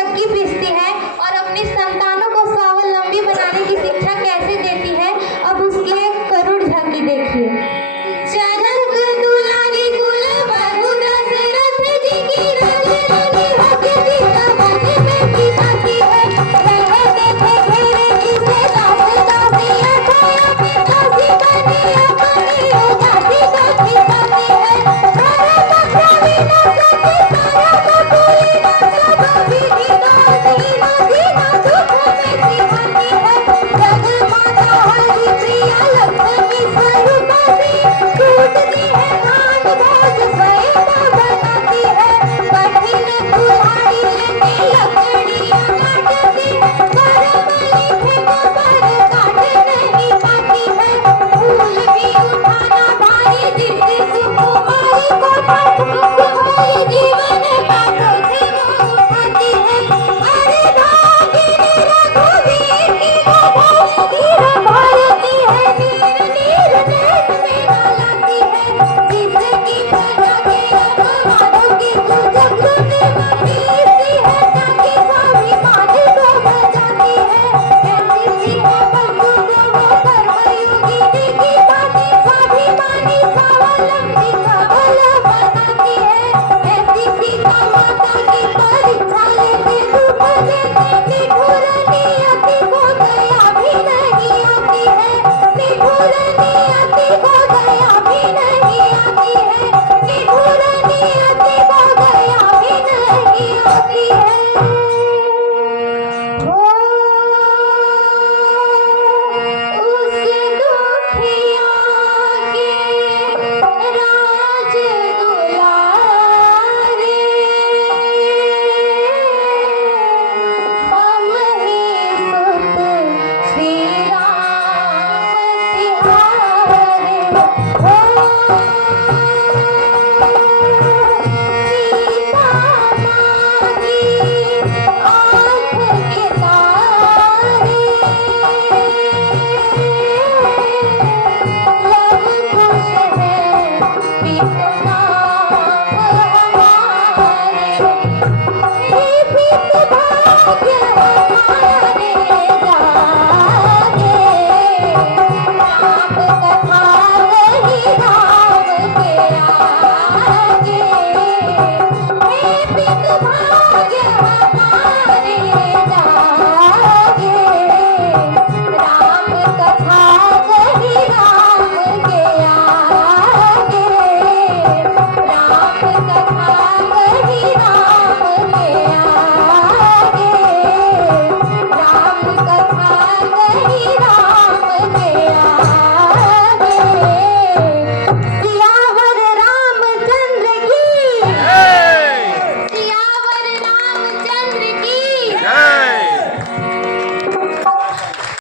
चक्की पीसती है और अपनी संतानों को स्वावलंबी बनाने की शिक्षा कैसे देती है, अब उसकी एक करुण झांकी देखिए। जनक दुलारी कुल बहू दशरथ जी की राजरानी होके सीता वन में बिताती है। रहते थे घेरे जिसे दास दासियां खाया दासी बनिया बनियो दासी को खिलाती है। भरत कवि न सके तारा कपूरी न सभी दीना दीना दीना दुख में सिहाती है। जग माता हरि प्रिया लक्ष्मी स्वरूपसी टूटती है भांग भोज स्वयं बनाती है। कठिन कुल्हाड़ी लेके लकड़ियां काटती कर्म लिखे गोबर काट नहीं पाती है। फूल भी उठाना भारी जिसकी सुकुमारी को सुखमय जीवन का बोझ वो उठाती है। अरे भागिनी रघुवीर की राधा धीर भरती है नीर नीर नैन में डालती है। जिसकी प्रजा के अपमानों की तू जब सुने मनीषी है ताकि स्वाभिमान को बचाती है। ऐसी सीता बंधु को वो कर्मयोगिनी की भांति स्वाभिमानी स्वावलंबी सबल बनाती है। ऐसी सीता माता की परीक्षा लेते दुख देते निठुर नियति को दया भी नहीं आती है। निठुर नियति को दया भी नहीं आती है। निठुर नियति को दया भी नहीं आती है। उस दुखिया के राज दुलारे हम ही सुत श्री राम तिहारे। सीता माँ की आँख के तारे लव कुश है पिता हमारे। हे पित भाग्य